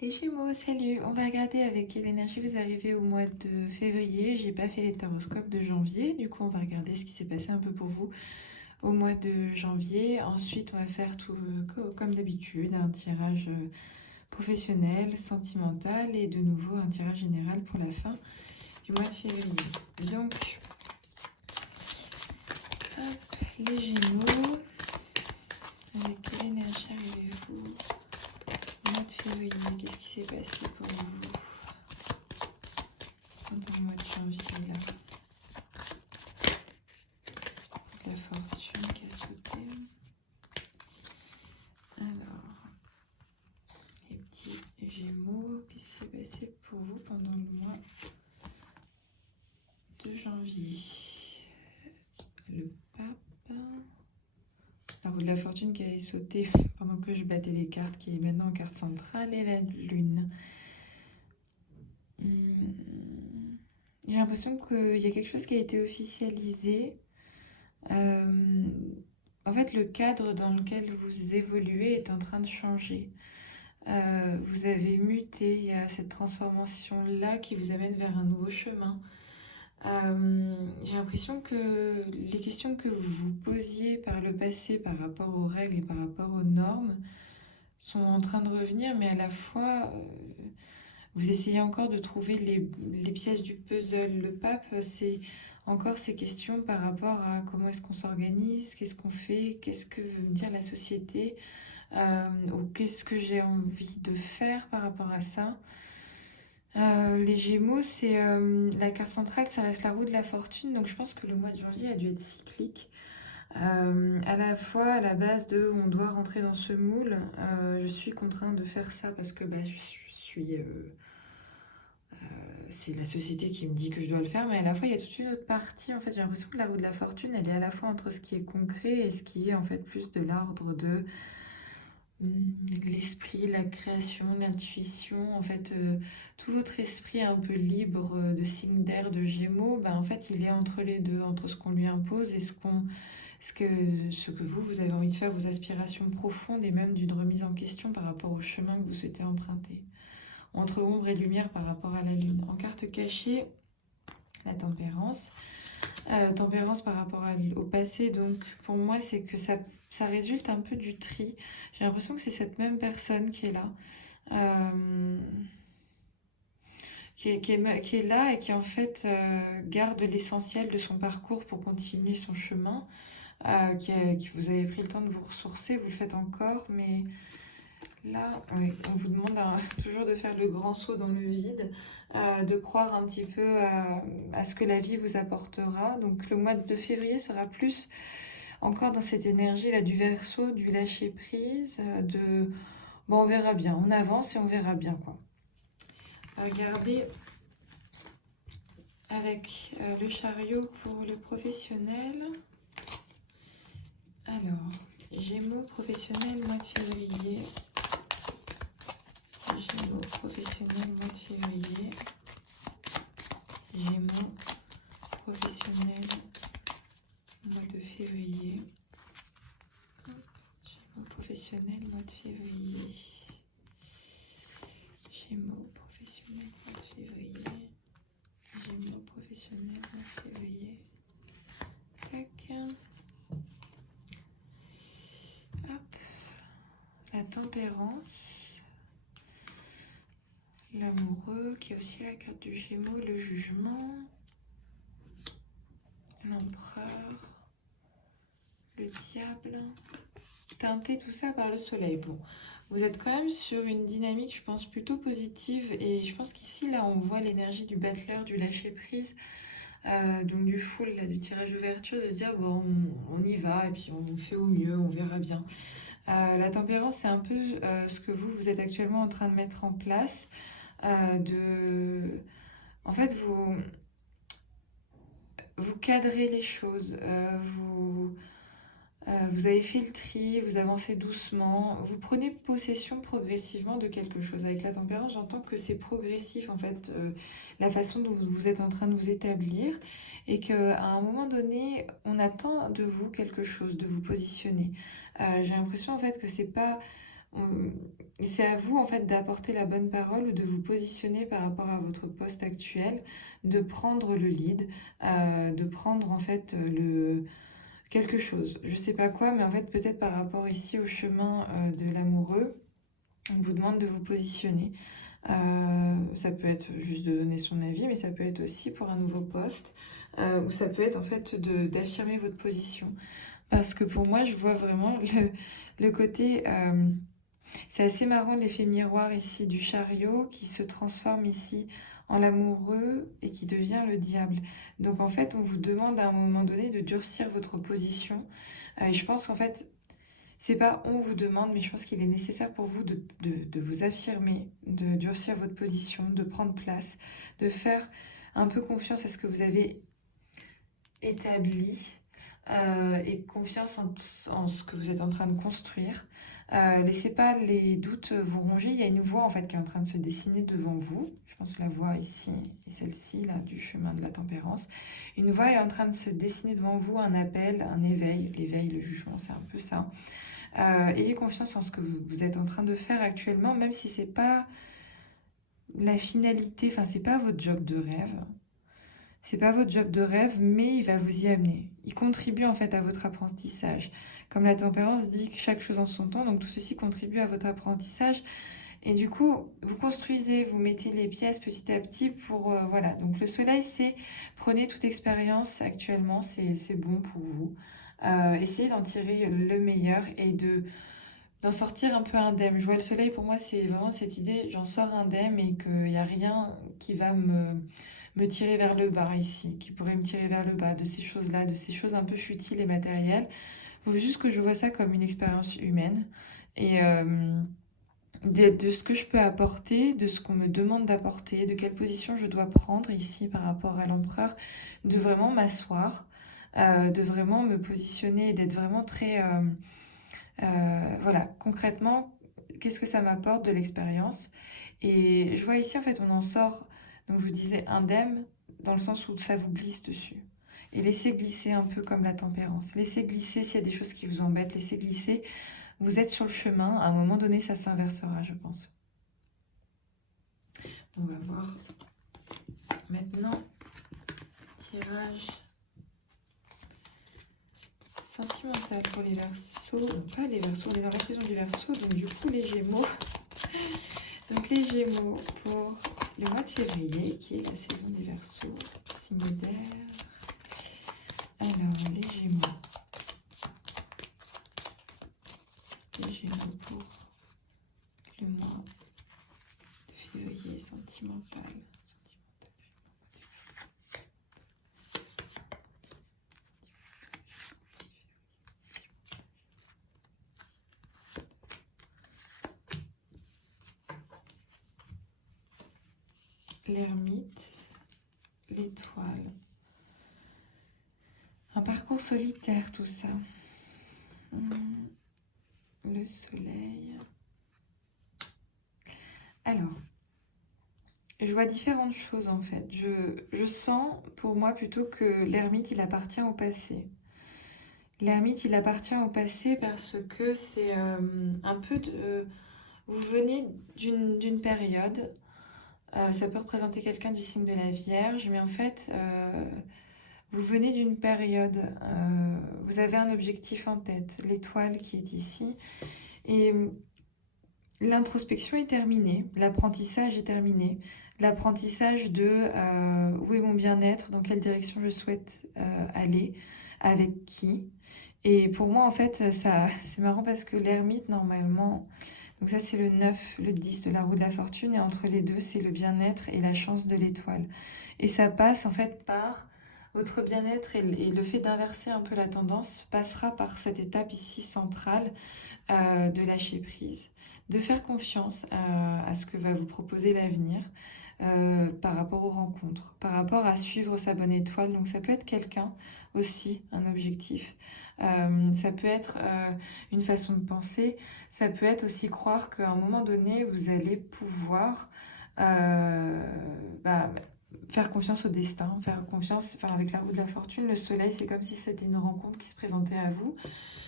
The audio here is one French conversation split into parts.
Les Gémeaux, salut! On va regarder avec quelle énergie vous arrivez au mois de février. J'ai pas fait les taroscopes de janvier, du coup on va regarder ce qui s'est passé un peu pour vous au mois de janvier. Ensuite, on va faire tout comme d'habitude, un tirage professionnel, sentimental et de nouveau un tirage général pour la fin du mois de février. Donc, hop, les Gémeaux, avec quelle énergie arrivez-vous au mois de février? Qu'est-ce qui s'est passé pour vous dans le mois de janvier là? La fortune qui a sauté. Alors, les petits Gémeaux, qu'est-ce qui s'est passé pour vous pendant le mois de janvier? Le pape, la roue de la fortune qui avait sauté pendant que je battais les cartes, qui est maintenant en carte centrale, et la lune. J'ai l'impression qu'il y a quelque chose qui a été officialisé. En fait, le cadre dans lequel vous évoluez est en train de changer. Vous avez muté, il y a cette transformation-là qui vous amène vers un nouveau chemin. J'ai l'impression que les questions que vous vous posiez par le passé par rapport aux règles et par rapport aux normes sont en train de revenir, mais à la fois, vous essayez encore de trouver les pièces du puzzle. Le pape, c'est encore ces questions par rapport à comment est-ce qu'on s'organise, qu'est-ce qu'on fait, qu'est-ce que veut me dire la société, ou qu'est-ce que j'ai envie de faire par rapport à ça. Les Gémeaux, c'est la carte centrale, ça reste la roue de la fortune, donc je pense que le mois de janvier a dû être cyclique. À la fois à la base de on doit rentrer dans ce moule, je suis contrainte de faire ça parce que je suis c'est la société qui me dit que je dois le faire, mais à la fois il y a toute une autre partie. En fait, j'ai l'impression que la roue de la fortune, elle est à la fois entre ce qui est concret et ce qui est en fait plus de l'ordre de l'esprit, la création, l'intuition. En fait, tout votre esprit un peu libre de signe d'air, de Gémeaux, en fait, il est entre les deux, entre ce qu'on lui impose et ce que vous avez envie de faire, vos aspirations profondes et même d'une remise en question par rapport au chemin que vous souhaitez emprunter. Entre ombre et lumière par rapport à la lune. En carte cachée, la tempérance. Tempérance par rapport au passé, donc pour moi, c'est que ça résulte un peu du tri. J'ai l'impression que c'est cette même personne qui est là. Qui est là et qui en fait garde l'essentiel de son parcours pour continuer son chemin. Qui vous avez pris le temps de vous ressourcer, vous le faites encore, mais là, oui, on vous demande toujours de faire le grand saut dans le vide, de croire un petit peu à ce que la vie vous apportera. Donc le mois de février sera plus encore dans cette énergie là du Verseau, du lâcher prise, de bon, on verra bien, on avance et on verra bien quoi. Regardez avec le chariot pour le professionnel. Alors, Gémeaux professionnel mois de février. Gémeaux professionnel mois de février. Gémeaux professionnel mois de février. Gémeaux professionnel mois de février. Gémeaux professionnel mois de février. Gémeaux professionnel mois de février. Tac. Hop. La tempérance. L'amoureux, qui est aussi la carte du Gémeaux, le jugement, l'empereur, le diable, teinté tout ça par le soleil. Bon, vous êtes quand même sur une dynamique, je pense, plutôt positive, et je pense qu'ici, là, on voit l'énergie du battleur, du lâcher-prise, donc du full, là, du tirage d'ouverture, de se dire, bon, on y va, et puis on fait au mieux, on verra bien. La tempérance, c'est un peu ce que vous êtes actuellement en train de mettre en place. En fait, vous cadrez les choses, vous avez fait le tri, vous avancez doucement, vous prenez possession progressivement de quelque chose. Avec la tempérance, j'entends que c'est progressif en fait, la façon dont vous êtes en train de vous établir, et qu'à un moment donné, on attend de vous quelque chose, de vous positionner. J'ai l'impression en fait que c'est pas On- C'est à vous en fait d'apporter la bonne parole ou de vous positionner par rapport à votre poste actuel, de prendre le lead, de prendre en fait quelque chose. Je sais pas quoi, mais en fait peut-être par rapport ici au chemin de l'amoureux, on vous demande de vous positionner. Ça peut être juste de donner son avis, mais ça peut être aussi pour un nouveau poste, ou ça peut être en fait d'affirmer votre position. Parce que pour moi, je vois vraiment le côté... c'est assez marrant l'effet miroir ici du chariot qui se transforme ici en l'amoureux et qui devient le diable. Donc en fait, on vous demande à un moment donné de durcir votre position. Et je pense qu'en fait, c'est pas on vous demande, mais je pense qu'il est nécessaire pour vous de vous affirmer, de durcir votre position, de prendre place, de faire un peu confiance à ce que vous avez établi et confiance en ce que vous êtes en train de construire. Laissez pas les doutes vous ronger. Il y a une voie en fait qui est en train de se dessiner devant vous. Je pense que la voie ici et celle-ci là du chemin de la tempérance. Une voie est en train de se dessiner devant vous, un appel, un éveil. L'éveil, le jugement, c'est un peu ça. Ayez confiance en ce que vous êtes en train de faire actuellement, même si c'est pas la finalité, enfin c'est pas votre job de rêve. C'est pas votre job de rêve, mais il va vous y amener. Il contribue en fait à votre apprentissage. Comme la tempérance dit que chaque chose en son temps, donc tout ceci contribue à votre apprentissage. Et du coup, vous construisez, vous mettez les pièces petit à petit pour... voilà, donc le soleil, c'est prenez toute expérience actuellement, c'est bon pour vous. Essayez d'en tirer le meilleur et d'en sortir un peu indemne. Je vois le soleil, pour moi, c'est vraiment cette idée, j'en sors indemne et qu'il n'y a rien qui va me tirer vers le bas ici, qui pourrait me tirer vers le bas de ces choses-là, de ces choses un peu futiles et matérielles. Il faut juste que je vois ça comme une expérience humaine et de ce que je peux apporter, de ce qu'on me demande d'apporter, de quelle position je dois prendre ici par rapport à l'empereur, de vraiment m'asseoir, de vraiment me positionner et d'être vraiment très... voilà, concrètement, qu'est-ce que ça m'apporte de l'expérience? Et je vois ici, en fait, on en sort, donc je vous disais, indemne, dans le sens où ça vous glisse dessus. Et laissez glisser un peu comme la tempérance. Laissez glisser s'il y a des choses qui vous embêtent, laissez glisser. Vous êtes sur le chemin, à un moment donné, ça s'inversera, je pense. On va voir maintenant, tirage sentimental pour les Verseaux. Non, pas les Verseaux, on est dans la saison du Verseau, donc du coup, les Gémeaux. Donc les Gémeaux pour le mois de février, qui est la saison des Verseaux, signe d'air. Alors, les Gémeaux. Les Gémeaux pour le mois de février sentimental. L'ermite, l'étoile. Un parcours solitaire, tout ça. Le soleil. Alors, je vois différentes choses en fait. Je sens pour moi plutôt que l'ermite, il appartient au passé. L'ermite, il appartient au passé parce que c'est un peu de... Vous venez d'une période, ça peut représenter quelqu'un du signe de la Vierge, mais en fait, vous venez d'une période, vous avez un objectif en tête, l'étoile qui est ici, et l'introspection est terminée, l'apprentissage est terminé, l'apprentissage de où est mon bien-être, dans quelle direction je souhaite aller, avec qui. Et pour moi, en fait, ça, c'est marrant parce que l'ermite, normalement, donc ça c'est le 9, le 10 de la roue de la fortune, et entre les deux, c'est le bien-être et la chance de l'étoile. Et ça passe en fait par votre bien-être et le fait d'inverser un peu la tendance passera par cette étape ici centrale de lâcher prise, de faire confiance à ce que va vous proposer l'avenir. Par rapport aux rencontres, par rapport à suivre sa bonne étoile. Donc ça peut être quelqu'un aussi, un objectif. Ça peut être une façon de penser. Ça peut être aussi croire qu'à un moment donné, vous allez pouvoir bah, faire confiance au destin, faire confiance, enfin avec la roue de la fortune, le soleil, c'est comme si c'était une rencontre qui se présentait à vous.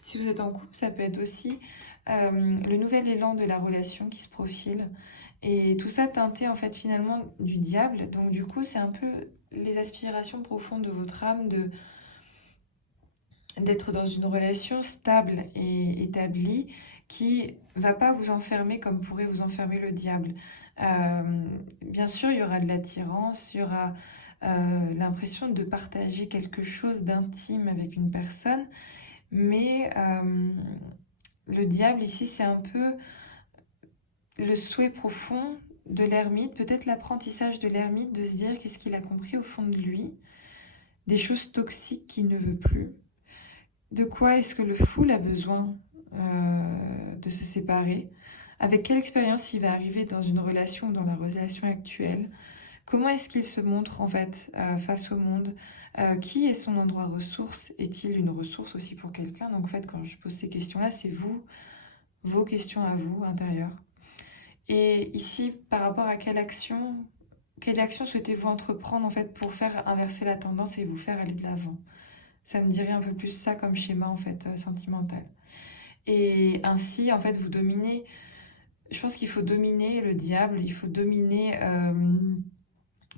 Si vous êtes en couple, ça peut être aussi le nouvel élan de la relation qui se profile. Et tout ça teinté en fait finalement du diable. Donc du coup, c'est un peu les aspirations profondes de votre âme d'être dans une relation stable et établie qui va pas vous enfermer comme pourrait vous enfermer le diable. Euh, Bien sûr, il y aura de l'attirance, il y aura l'impression de partager quelque chose d'intime avec une personne, mais le diable ici, c'est un peu le souhait profond de l'ermite, peut-être l'apprentissage de l'ermite de se dire qu'est-ce qu'il a compris au fond de lui, des choses toxiques qu'il ne veut plus. De quoi est-ce que le fou a besoin de se séparer? Avec quelle expérience il va arriver dans une relation ou dans la relation actuelle? Comment est-ce qu'il se montre en fait face au monde? Qui est son endroit ressource? Est-il une ressource aussi pour quelqu'un? Donc en fait, quand je pose ces questions-là, c'est vous, vos questions à vous, intérieures. Et ici, par rapport à quelle action souhaitez-vous entreprendre en fait pour faire inverser la tendance et vous faire aller de l'avant? Ça me dirait un peu plus ça comme schéma en fait sentimental. Et ainsi, en fait, vous dominez. Je pense qu'il faut dominer le diable, il faut dominer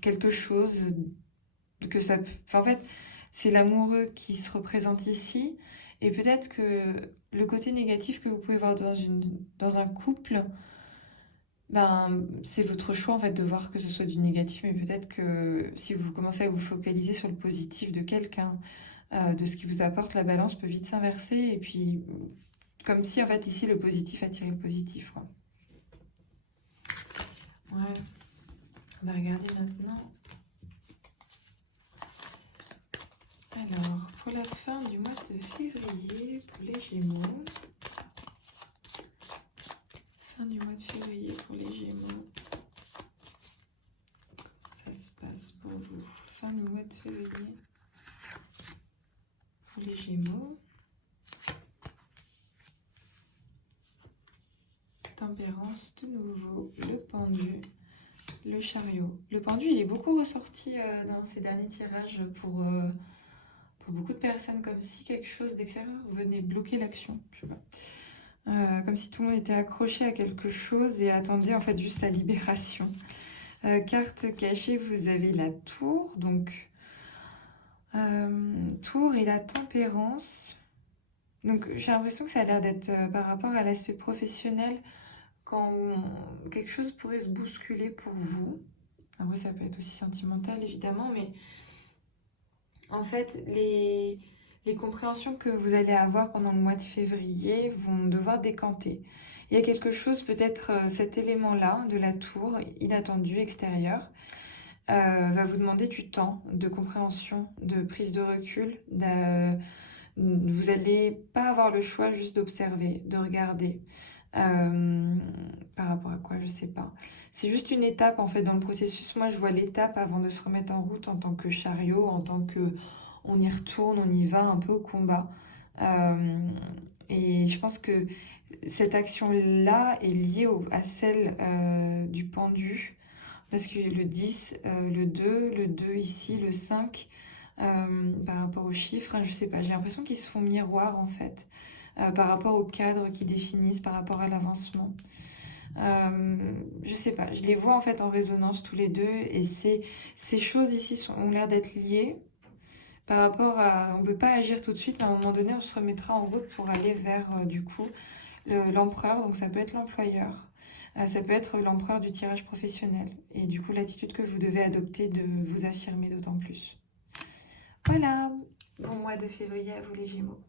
quelque chose que ça. Enfin, en fait, c'est l'amoureux qui se représente ici. Et peut-être que le côté négatif que vous pouvez voir dans un couple, ben, c'est votre choix en fait de voir que ce soit du négatif, mais peut-être que si vous commencez à vous focaliser sur le positif de quelqu'un, de ce qui vous apporte, la balance peut vite s'inverser. Et puis, comme si en fait ici le positif attirait le positif. Ouais. Voilà. On va regarder maintenant. Alors, pour la fin du mois de février, pour les Gémeaux. Fin du mois de février pour les Gémeaux. Ça se passe pour vous. Fin du mois de février pour les Gémeaux. Tempérance de nouveau, le pendu, le chariot. Le pendu, il est beaucoup ressorti dans ces derniers tirages pour beaucoup de personnes, comme si quelque chose d'extérieur venait bloquer l'action. Je sais pas. Comme si tout le monde était accroché à quelque chose et attendait en fait juste la libération. Carte cachée, vous avez la tour, donc tour et la tempérance. Donc j'ai l'impression que ça a l'air d'être par rapport à l'aspect professionnel, quand quelque chose pourrait se bousculer pour vous. Après ça peut être aussi sentimental évidemment, mais en fait les compréhensions que vous allez avoir pendant le mois de février vont devoir décanter. Il y a quelque chose, peut-être cet élément-là de la tour, inattendu, extérieur, va vous demander du temps de compréhension, de prise de recul. Vous n'allez pas avoir le choix juste d'observer, de regarder. Par rapport à quoi, je sais pas. C'est juste une étape en fait dans le processus. Moi, je vois l'étape avant de se remettre en route en tant que chariot, en tant que on y retourne, on y va un peu au combat. Et je pense que cette action-là est liée à celle du pendu. Parce que le 10, le 2 ici, le 5, par rapport aux chiffres, je sais pas, j'ai l'impression qu'ils se font miroir en fait, par rapport au cadre qu'ils définissent, par rapport à l'avancement. Je sais pas, je les vois en fait en résonance tous les deux et ces choses ici ont l'air d'être liées par rapport à... On peut pas agir tout de suite, mais à un moment donné, on se remettra en route pour aller vers du coup l'empereur, donc ça peut être l'employeur. Ça peut être l'empereur du tirage professionnel. Et du coup, l'attitude que vous devez adopter de vous affirmer d'autant plus. Voilà, bon mois de février à vous les Gémeaux.